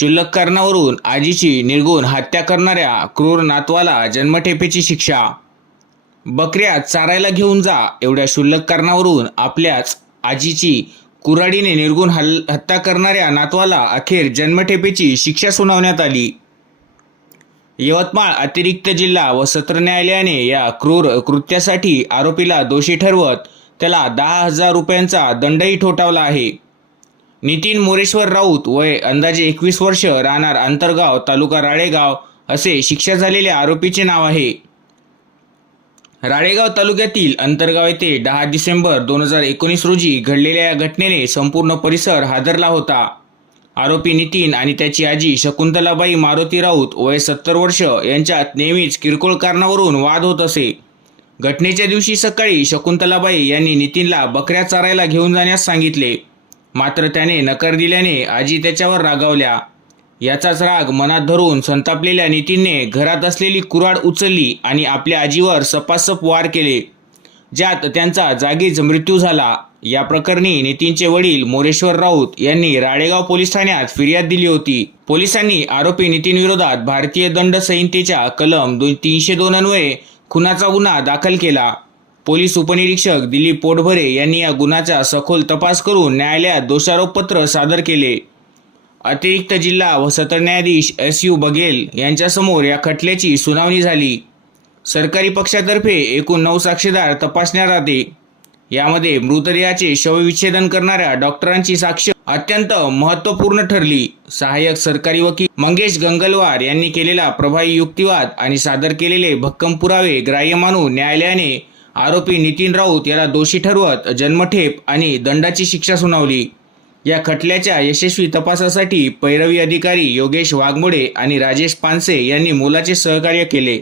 क्षुल्लक कारणावरून आजीची निर्गुण हत्या करणाऱ्या क्रूर नातवाला जन्मठेपेची शिक्षा. बकऱ्या चारायला घेऊन जा एवढ्या क्षुल्लक कारणावरून आपल्याच आजीची कुऱ्हाडीने निर्गुण हल हत्या करणाऱ्या नातवाला अखेर जन्मठेपेची शिक्षा सुनावण्यात आली. यवतमाळ अतिरिक्त जिल्हा व सत्र न्यायालयाने या क्रूर कृत्यासाठी आरोपीला दोषी ठरवत त्याला दहा हजार रुपयांचा दंडही ठोठावला आहे. नितीन मोरेश्वर राऊत वय अंदाजे एकवीस वर्ष राहणार अंतरगाव तालुका राळेगाव असे शिक्षा झालेल्या आरोपीचे नाव आहे. राळेगाव तालुक्यातील अंतरगाव येथे दहा डिसेंबर दोन हजार एकोणीस रोजी घडलेल्या या घटनेने संपूर्ण परिसर हादरला होता. आरोपी नितीन आणि त्याची आजी शकुंतलाबाई मारुती राऊत वय सत्तर वर्ष यांच्यात नेहमीच किरकोळ कारणावरून वाद होत असे. घटनेच्या दिवशी सकाळी शकुंतलाबाई यांनी नितीनला बकऱ्या चारायला घेऊन जाण्यास सांगितले. मात्र त्याने नकार दिल्याने आजी त्याच्यावर रागावल्या. याचाच राग मनात धरून संतापलेल्या नितीनने घरात असलेली कुऱ्हाड उचलली आणि आपल्या आजीवर सपासप वार केले ज्यात त्यांचा जागीच मृत्यू झाला. या प्रकरणी नितीनचे वडील मोरेश्वर राऊत यांनी राळेगाव पोलीस ठाण्यात फिर्याद दिली होती. पोलिसांनी आरोपी नितीन विरोधात भारतीय दंड संहितेच्या कलम दोन तीनशे दोन अन्वये खुनाचा गुन्हा दाखल केला. पोलीस उपनिरीक्षक दिलीप पोटभरे यांनी या गुन्ह्याचा सखोल तपास करून न्यायालयात दोषारोपपत्र सादर केले. अतिरिक्त जिल्हा व सत्र न्यायाधीश एस यू बघेल यांच्यासमोर या खटल्याची सुनावणी झाली. सरकारी पक्षातर्फे एकूण नऊ साक्षीदार तपासण्यात आले. यामध्ये मृतदेहाचे शवविच्छेदन करणाऱ्या डॉक्टरांची साक्ष अत्यंत महत्त्वपूर्ण ठरली. सहाय्यक सरकारी वकील मंगेश गंगलवार यांनी केलेला प्रभावी युक्तिवाद आणि सादर केलेले भक्कम पुरावे ग्राह्य मानून न्यायालयाने आरोपी नितीन राऊत याला दोषी ठरवत जन्मठेप आणि दंडाची शिक्षा सुनावली. या खटल्याच्या यशस्वी तपासासाठी पैरवी अधिकारी योगेश वाघमोडे आणि राजेश पानसे यांनी मोलाचे सहकार्य केले.